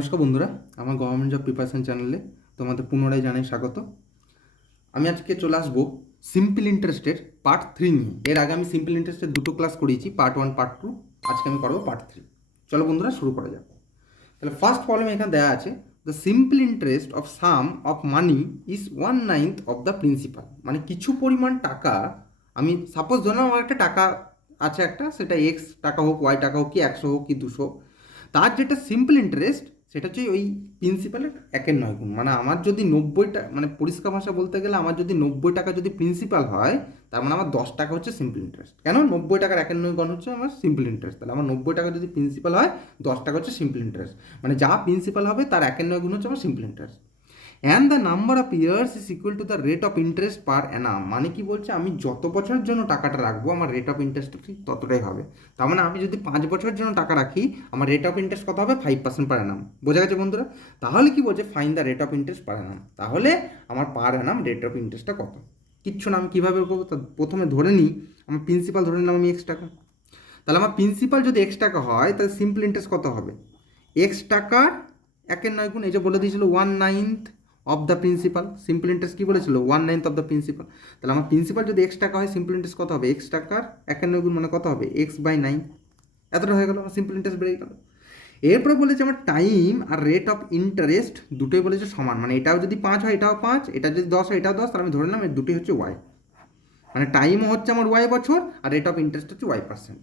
নমস্কার বন্ধুরা, আমার গভর্নমেন্ট জব প্রিপারেশন চ্যানেলে তোমাদের পুনরায় জানাই স্বাগত। আমি আজকে চলে আসবো সিম্পল ইন্টারেস্টের পার্ট 3 নিয়ে। এর আগে আমি সিম্পল ইন্টারেস্টের দুটো ক্লাস করিয়েছি, পার্ট 1 পার্ট 2। আজকে আমি করবো পার্ট 3। চলো বন্ধুরা শুরু করা যাক। তাহলে ফার্স্ট প্রবলেম এখানে দেওয়া আছে, the simple interest of some of money is 1/9 of the principal. মানে কিছু পরিমাণ টাকা, আমি সাপোজ ধরলাম আমার একটা টাকা আছে একটা, সেটা এক্স টাকা হোক, ওয়াই টাকা হোক, কি 100 হোক কি 200, তার যেটা সিম্পল ইন্টারেস্ট সেটা হচ্ছে ওই প্রিন্সিপালের 1/9 গুণ। মানে আমার যদি 90টা, মানে পরিষ্কার ভাষা বলতে গেলে আমার যদি 90 টাকা যদি প্রিন্সিপাল হয়, তার মানে আমার 10 টাকা হচ্ছে সিম্পল ইন্টারেস্ট। কেন? 90 টাকার 1/9 গুণ হচ্ছে আমার সিম্পল ইন্টারেস্ট। তাহলে আমার 90 টাকা যদি প্রিন্সিপাল হয়, 10 টাকা হচ্ছে সিম্পল ইন্টারেস্ট। মানে যা প্রিন্সিপাল হবে তার 1/9 গুণ হচ্ছে আমার simple interest. And the number of years is equal to the rate of interest per Anam. মানে কি বলছে, আমি যত বছরের জন্য টাকাটা রাখবো আমার রেট অফ ইন্টারেস্ট ঠিক ততটাই হবে। তার মানে আমি যদি 5 বছরের জন্য টাকা রাখি, আমার রেট অফ ইন্টারেস্ট কত হবে? 5% পার অ্যানাম। বোঝা গেছে বন্ধুরা? তাহলে কি বলছে, find the rate of interest per Anam. তাহলে আমার পার অ্যানাম রেট অফ ইন্টারেস্টটা কত? কিচ্ছু না, আমি কীভাবে করবো? তা প্রথমে ধরে নিই, আমার প্রিন্সিপাল ধরে নিলাম আমি X টাকা। তাহলে আমার প্রিন্সিপাল যদি X টাকা হয়, তাহলে সিম্পল ইন্টারেস্ট কত হবে? X টাকার 1/9 গুণ, এই যে বলে দিয়েছিল 1/9 of the principal. Simple interest কী বলেছিল? 1/9 অফ দ্য প্রিন্সিপাল। তাহলে আমার প্রিন্সিপাল যদি X টাকা হয়, সিম্পল ইন্টারেস্ট কত হবে? X টাকার 1/9 গুণ মানে কত হবে? X/9। এতটা হয়ে গেল, আমার সিম্পল ইন্টারেস্ট বেড়ে গেল। এরপরে বলেছে আমার টাইম আর রেট অফ ইন্টারেস্ট দুটোই বলেছে সমান। মানে এটাও যদি 5 হয় এটাও 5, এটা যদি 10 হয় এটাও 10, তাহলে আমি ধরে নিলাম এই দুটোই হচ্ছে ওয়াই। মানে টাইমও হচ্ছে আমার ওয়াই বছর আর রেট অফ ইন্টারেস্ট হচ্ছে Y%।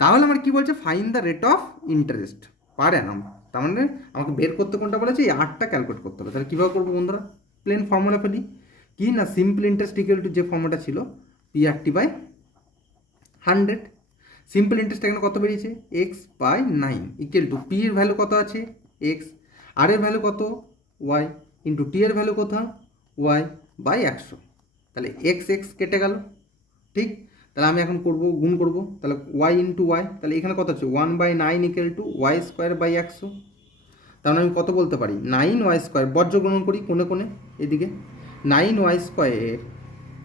তাহলে আমার কি বলছে, find the rate of interest per Anam. তার মানে আমাকে বের করতে কোনটা বলেছে? এই 8টা ক্যালকুলেট করতে হবে। তাহলে কীভাবে করবো বন্ধুরা? প্লেন ফর্মুলা ফেলি। কি না, সিম্পল ইন্টারেস্ট ইকুয়াল টু যে ফর্মুলাটা ছিল PRT/100। সিম্পল ইন্টারেস্ট এখানে কত বেরিয়েছে? X/9 ইকুয়াল টু পি এর ভ্যালু কত আছে? X, আর এর ভ্যালু কত? Y, ইন্টু টি এর ভ্যালু কত? Y/100। তাহলে X কেটে গেল, ঠিক? তাহলে আমি এখন করব গুণ করব, তাহলে ওয়াই ইন্টু ওয়াই, তাহলে এখানে কত আছে? 1/9 ইকুয়াল টু Y²/100। তার মানে আমি কত বলতে পারি? 9Y², বর্জ্য গ্রহণ করি কোণে কোণে এদিকে, 9Y²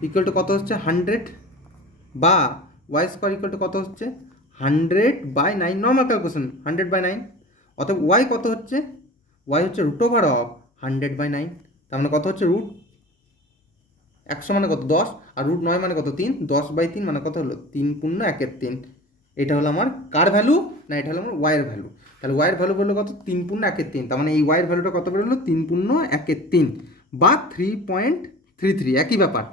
ইকুয়াল টু কত হচ্ছে? 100, বা Y² ইকুয়াল টু কত হচ্ছে? 100/9, নর্মাল ক্যালকুলেশন 100/9। অতএব ওয়াই কত হচ্ছে? ওয়াই হচ্ছে √অফ 100/9। তার মানে কত হচ্ছে? 100 মানে কত? 10, আর √9 মানে কত? 3। 10/3 মানে কত হলো? 3×1=3। এটা হলো আমার কার ভ্যালু? না, এটা হলো আমার ওয়াইয়ের ভ্যালু। তাহলে ওয়াইয়ের ভ্যালু বললো কত? 3×1=3। তার মানে এই ওয়াইয়ের ভ্যালুটা কত বেরোলো? 3×1=3 বা 3.33। একই ব্যাপার,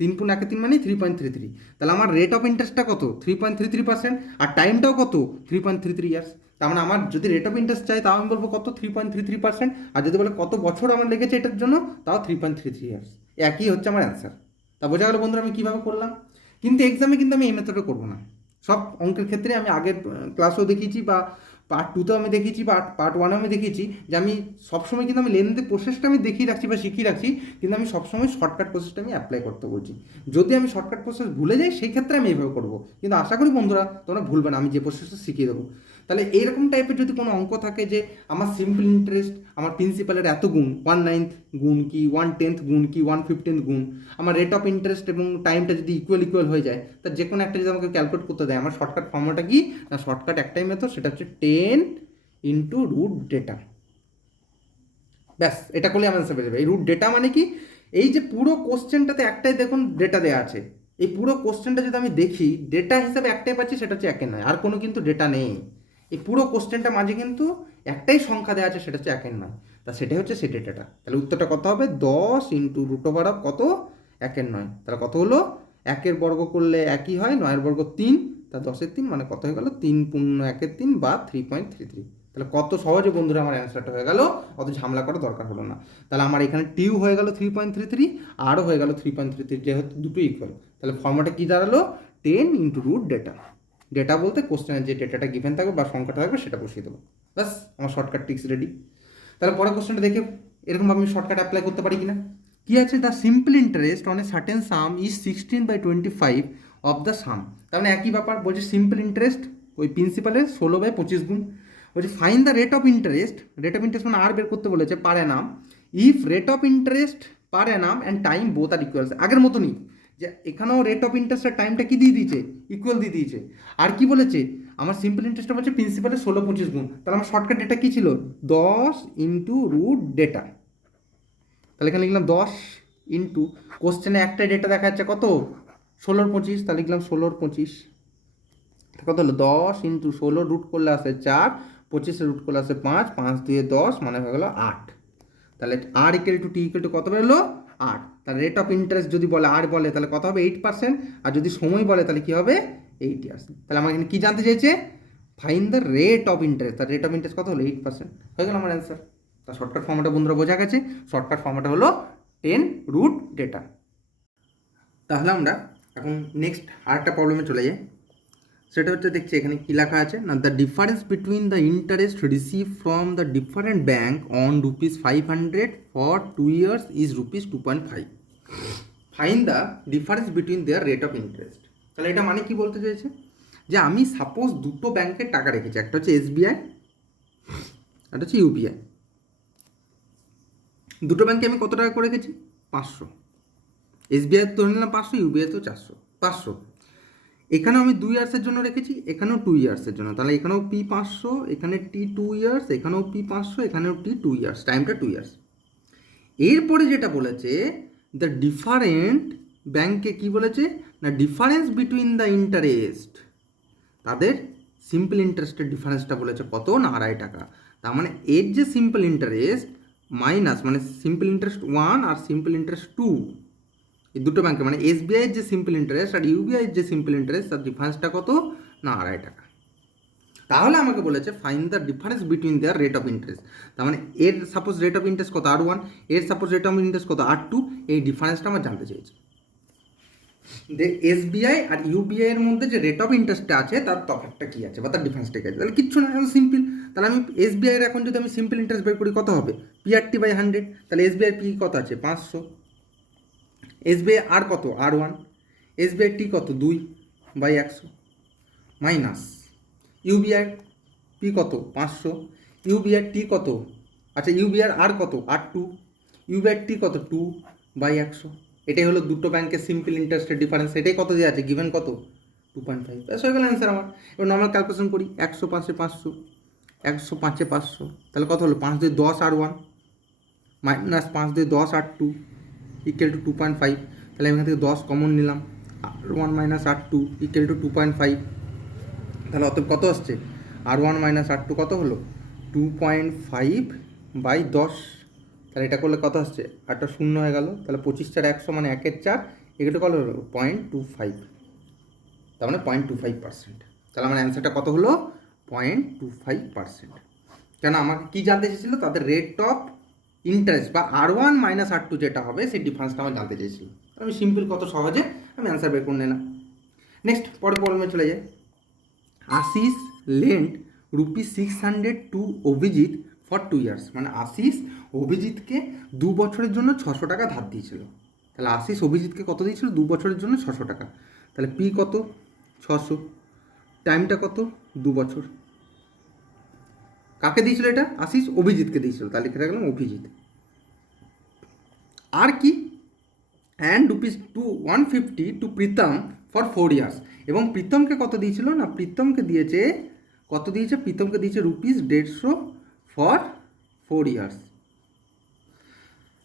3×1=3 মানে 3.33। তাহলে আমার রেট অফ ইন্টারেস্টটা কত? 3.33%, আর টাইমটাও কত? 3.33 ইয়ার্স। তার মানে আমার যদি রেট অফ ইন্টারেস্ট চাই, তাও আমি বলবো কত? 3.33%। আর যদি বলে কত বছর আমার লেগেছে এটার জন্য, তাও 3.33 ইয়ার্স। একই হচ্ছে আমার অ্যান্সার। তা বোঝা গেল বন্ধুরা আমি কীভাবে করলাম। কিন্তু এক্সামে কিন্তু আমি এই মেথডে করবো না। সব অঙ্কের ক্ষেত্রে আমি আগের ক্লাসেও দেখিয়েছি, বা পার্ট 2তেও আমি দেখিয়েছি, বা পার্ট 1এও আমি দেখিয়েছি, যে আমি সবসময় কিন্তু আমি লেন্থে প্রসেসটা আমি দেখিয়ে রাখছি বা শিখিয়ে রাখছি, কিন্তু আমি সবসময় শর্টকাট প্রসেসটা আমি অ্যাপ্লাই করতে বলছি। যদি আমি শর্টকাট প্রসেস ভুলে যাই, সেই ক্ষেত্রে আমি এইভাবে করবো। কিন্তু আশা করি বন্ধুরা তোমরা ভুলবে না, আমি যে প্রসেসটা শিখিয়ে দেবো। তাহলে এইরকম টাইপের যদি কোনো অঙ্ক থাকে যে আমার সিম্পল ইন্টারেস্ট আমার প্রিন্সিপালের এত গুণ, 1/9 গুণ কি 1/10 গুণ কি 1/15 গুণ, আমার রেট অফ ইন্টারেস্ট এবং টাইমটা যদি ইকুয়াল হয়ে যায়, তার যে কোনো একটা যদি আমাকে ক্যালকুলেট করতে দেয়, আমার শর্টকাট ফর্মুলাটা কি না, শর্টকাট একটাই মেথড, সেটা হচ্ছে 10 ইন্টু রুট ডেটা। ব্যাস, এটা করলে আমার অ্যান্সার পেয়ে যাবে। এই রুট ডেটা মানে কি? এই যে পুরো কোশ্চেনটাতে একটাই দেখুন ডেটা দেওয়া আছে, এই পুরো কোশ্চেনটা যদি আমি দেখি, ডেটা হিসাবে একটাই পাচ্ছি, সেটা হচ্ছে 1/9, আর কোনো কিন্তু ডেটা নেই। এই পুরো কোশ্চেনটা মাঝে কিন্তু একটাই সংখ্যা দেওয়া আছে, সেটা হচ্ছে 1/9। তা সেটাই হচ্ছে সেই ডেটাটা। তাহলে উত্তরটা কত হবে? 10 ইন্টু √অফ কত? 1/9। তাহলে কত হলো? 1-এর বর্গ করলে 1ই হয়, 9-এর বর্গ 3, তা 10-এর 3 মানে কত হয়ে গেল? 3×1=3 বা 3.33। তাহলে কত সহজে বন্ধুরা আমার অ্যান্সারটা হয়ে গেল, অত ঝামেলা করার দরকার হলো না। তাহলে আমার এখানে টিউ হয়ে গেল 3.33, আরও হয়ে গেল 3.33, যেহেতু দুটো ইকুয়াল। তাহলে ফর্মুলাটা কী দাঁড়ালো? 10 ইন্টু রুট ডেটা। ডেটা বলতে কোশ্চেনের যে ডেটাটা গিভেন থাকবে বা সংখ্যাটা থাকবে সেটা বসিয়ে দেবো। ব্যাস, আমার শর্টকাট টিক্স রেডি। তাহলে পরের কোশ্চেনটা দেখে এরকমভাবে আমি শর্টকাট অ্যাপ্লাই করতে পারি কিনা। কী আছে? The simple interest on a certain sum is 16/25 of the sum. তার মানে একই ব্যাপার, বলছে সিম্পল ইন্টারেস্ট ওই প্রিন্সিপালের 16/25 গুণ। বলছে find the rate of interest, rate of interest মানে আর বের করতে বলেছে per annum, if rate of interest per annum and time both are equals. আগের মতনই, যে এখানেও রেট অফ ইন্টারেস্টের টাইমটা কি দিয়ে দিয়েছে, ইকুয়াল দিয়ে দিয়েছে। আর কি বলেছে, আমার সিম্পল ইন্টারেস্টটা বলছে প্রিন্সিপালের 16-25 গুণ, তাহলে আমার শর্টকাট ডেটা কী ছিল, 10 ইন্টু রুট ডেটা। তাহলে এখানে লিখলাম 10 ইন্টু, কোশ্চেনে একটাই ডেটা দেখা যাচ্ছে কত, 16-25, তাহলে লিখলাম 16-25। কত হলো, 10 ইন্টু 16 রুট করলে আসে 4, 25 রুট করলে আসে 5, 5 দিয়ে 10 মানে হয়ে গেলো 8। তাহলে R equal to T equal to কত বেরোলো, 8। তাহলে রেট অফ ইন্টারেস্ট যদি বলে আর বলে তাহলে কত হবে, 8%, আর যদি সময় বলে তাহলে কী হবে, 80%। তাহলে আমার এখানে কী জানতে চাইছে, find the rate of interest. তার রেট অফ ইন্টারেস্ট কত হলো, 8%, হয়ে গেল আমার অ্যান্সার। তার শর্টকাট ফর্মটা বন্ধুরা বোঝা গেছে, শর্টকাট ফর্মটা হলো 10 রুট ডেটা। তাহলে আমরা এখন নেক্সট আরেকটা প্রবলেমে চলে যাই। সেটা হচ্ছে দেখছি এখানে কী লেখা আছে না, the difference between the interest receive from the different bank on ₹500 for 2 years is ₹2.5। Fine the difference between there rate of interest. তাহলে এটা মানে কি বলতে চাইছে, যে আমি সাপোজ দুটো ব্যাংকের টাকা রেখেছি, একটা হচ্ছে SBI, একটা হচ্ছে UBI। দুটো ব্যাংকে আমি কত টাকা করে রেখেছি, 500। SBI ধরে নিলাম 500, UBI তো 500। এখানেও আমি 2 ইয়ার্সের জন্য রেখেছি, এখানেও 2 ইয়ার্সের জন্য, তাহলে এখানেও P500, এখানে T2 ইয়ার্স, এখানেও P500, এখানেও T2 ইয়ার্স, টাইমটা 2 ইয়ার্স। এরপরে যেটা বলেছে, দ্য ডিফারেন্ট ব্যাংকে কি বলেছে না, ডিফারেন্স বিটুইন দ্য ইন্টারেস্ট, তাদের সিম্পল ইন্টারেস্টের ডিফারেন্সটা বলেছে কত না, 2.5 টাকা। তার মানে এর যে সিম্পল ইন্টারেস্ট মাইনাস, মানে সিম্পল ইন্টারেস্ট 1 আর সিম্পল ইন্টারেস্ট 2, এই দুটো ব্যাংকে মানে SBI এর যে সিম্পল ইন্টারেস্ট আর UBI এর যে সিম্পল ইন্টারেস্ট, তার ডিফারেন্সটা কত না, 2.5 টাকা। তাহলে আমাকে বলেছে find the difference between there rate of interest. তার মানে এর সাপোজ রেট অফ ইন্টারেস্ট কত, R1, এর সাপোজ রেট অফ ইন্টারেস্ট কত, R2, এই ডিফারেন্সটা আমার জানতে চেয়েছি। SBI আর UBI এর মধ্যে যে রেট অফ ইন্টারেস্টটা আছে তার তফাৎটা কী আছে বা তার ডিফারেন্সটা কী আছে, তাহলে কিচ্ছু না, সিম্পল। তাহলে আমি SBI এর এখন যদি আমি সিম্পল ইন্টারেস্ট বের করি কত হবে, PRT/100, তাহলে SBI P কত আছে 500, SBI আর কত R1, SBI T কত 2/100, মাইনাস UBI P কত 500, UBI T কত, আচ্ছা UBI আর কত R2, UBI T কত 2/100। এটাই হলো দুটো ব্যাংকের সিম্পল ইন্টারেস্টের ডিফারেন্স। এটাই কত দেওয়া আছে, গিভেন কত 2.5। ব্যাস হয়ে গেল অ্যান্সার আমার। এবার নর্মাল ক্যালকুলেশন করি, 105-এ 500, 105-এ 500, তাহলে কত হলো, 5 দিয়ে 10 R1 মাইনাস 5 দিয়ে 10 R2 ইকুয়াল টু 2.5। তাহলে এখান থেকে 10 কমন নিলাম, R1 minus R2 equal to 2.5। তাহলে অত কত আসছে, R1 মাইনাস R2 কত হলো 2.5/10। তাহলে এটা করলে কত আসছে, আটটা শূন্য হয়ে গেল, তাহলে 25 × 100 মানে 1/4, এগুলো কত হলো 0.25, তার মানে 0.25%। তাহলে আমার অ্যান্সারটা কত হলো 0.25%। কেন আমাকে কী জানতে চেয়েছিল, তাদের রেট অফ ইন্টারেস্ট বা R1 মাইনাস R2 যেটা হবে সেই ডিফারেন্সটা আমার জানতে চেয়েছিল। আমি সিম্পল, কত সহজে আমি অ্যান্সার বের করে নিলাম। নেক্সট পরের প্রবলেমে চলে যাই। Ashis lend ₹600 to Abhijit for 2 years। মানে আশিস অভিজিৎকে 2 বছরের জন্য 600 টাকা ধার দিয়েছিল। তাহলে আশিস অভিজিৎকে কত দিয়েছিল, 2 বছরের জন্য 600 টাকা। তাহলে P কত 600, টাইমটা কত 2 বছর। কাকে দিয়েছিল এটা, আশিস অভিজিৎকে দিয়েছিল, তাহলে লিখে রাখলাম অভিজিৎ। আর কি, and ₹150 to Pritam for 4 years। এবং প্রীতমকে কত দিয়েছিল না, প্রীতমকে দিয়েছে কত দিয়েছে, প্রীতমকে দিয়েছে ₹150 ফর 4 years।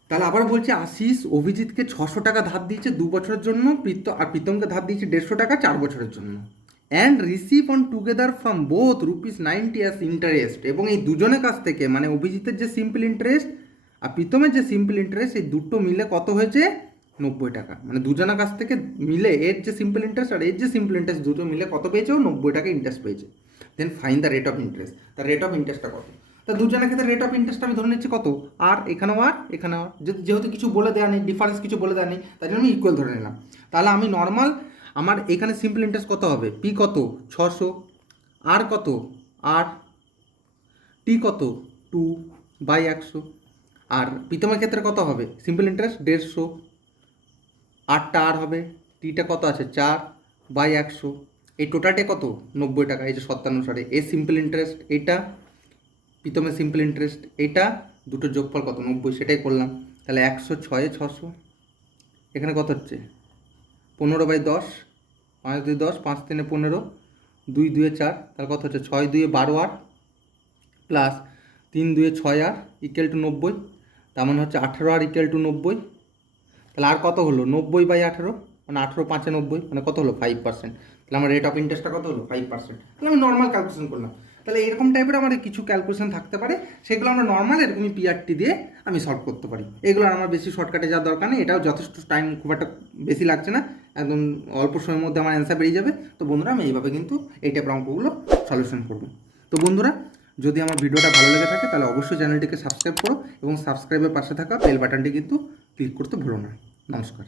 তাহলে আবার বলছে আশিস অভিজিৎকে 600 টাকা ধার দিয়েছে 2 বছরের জন্য, আর প্রীতমকে ধার দিয়েছে 150 টাকা 4 বছরের জন্য। And receive on together from both ₹90 as interest. এবং এই দুজনের কাছ থেকে মানে অভিজিতের যে সিম্পল ইন্টারেস্ট আর প্রীতমের যে সিম্পল ইন্টারেস্ট, এই দুটো মিলে কত হয়েছে 90 টাকা। মানে দুজনের কাছ থেকে মিলে এর যে সিম্পল ইন্টারেস্ট আর এর যে সিম্পল ইন্টারেস্ট দুটো মিলে কত পেয়েছে, ও 90 টাকা ইন্টারেস্ট পেয়েছে। Then find the rate of interest. তার রেট অফ ইন্টারেস্টটা কত, তা দুজনের ক্ষেত্রে রেট অফ ইন্টারেস্ট আমি ধরে নিচ্ছি কত, আর এখানেও আর এখানেও আর, যেহেতু কিছু বলে দেওয়া নেই, ডিফারেন্স কিছু বলে দেওয়া নেই, তাই জন্য আমি ইকুয়াল ধরে নিলাম। তাহলে আমি নর্মাল, আমার এখানে সিম্পল ইন্টারেস্ট কত হবে, P কত 600, আর কত আর T কত 2/100, আর প্রীতমের ক্ষেত্রে কত হবে সিম্পল ইন্টারেস্ট 150, আটটা আর হবে, টিটা কত আছে 4/100, এই টোটালটা কত 90 টাকা। এই যে 57 সারে এ সিম্পল ইন্টারেস্ট, এটা প্রীতমের সিম্পল ইন্টারেস্ট, এটা দুটো যোগফল কত 90, সেটাই করলাম। তাহলে 106-এ 600, এখানে কত হচ্ছে 15/10, 5 2 10, 5 3 15, 2 2 4, তাহলে কত হচ্ছে 6 2 12 আর প্লাস 3 2 6 আর ইকুয়াল টু 90, তার মানে হচ্ছে 18 আর ইকুয়াল টু 90। তাহলে আর কত হলো 90/18, মানে 18 5 90, মানে কত হলো 5%। তাহলে আমার রেট অফ ইন্টারেস্টটা কত হলো 5%। তাহলে আমি নর্মাল ক্যালকুলেশন করলাম। তাহলে এরকম টাইপের আমাদের কিছু ক্যালকুলেশন থাকতে পারে, সেগুলো আমরা নর্মাল এরকমই পিআরটি দিয়ে আমি সলভ করতে পারি। এগুলো আর আমার বেশি শর্টকাটে যাওয়ার দরকার নেই, এটাও যথেষ্ট টাইম খুব একটা বেশি লাগছে না, একদম অল্প সময়ের মধ্যে আমার অ্যান্সার বেরিয়ে যাবে। তো বন্ধুরা আমি এইভাবে কিন্তু এই টাইপের অঙ্কগুলো সলিউশন করবো। তো বন্ধুরা যদি আমার ভিডিওটা ভালো লেগে থাকে তাহলে অবশ্যই চ্যানেলটিকে সাবস্ক্রাইব করো এবং সাবস্ক্রাইবের পাশে থাকা বেল বাটনটি কিন্তু ক্লিক করতে ভুলো না। নমস্কার।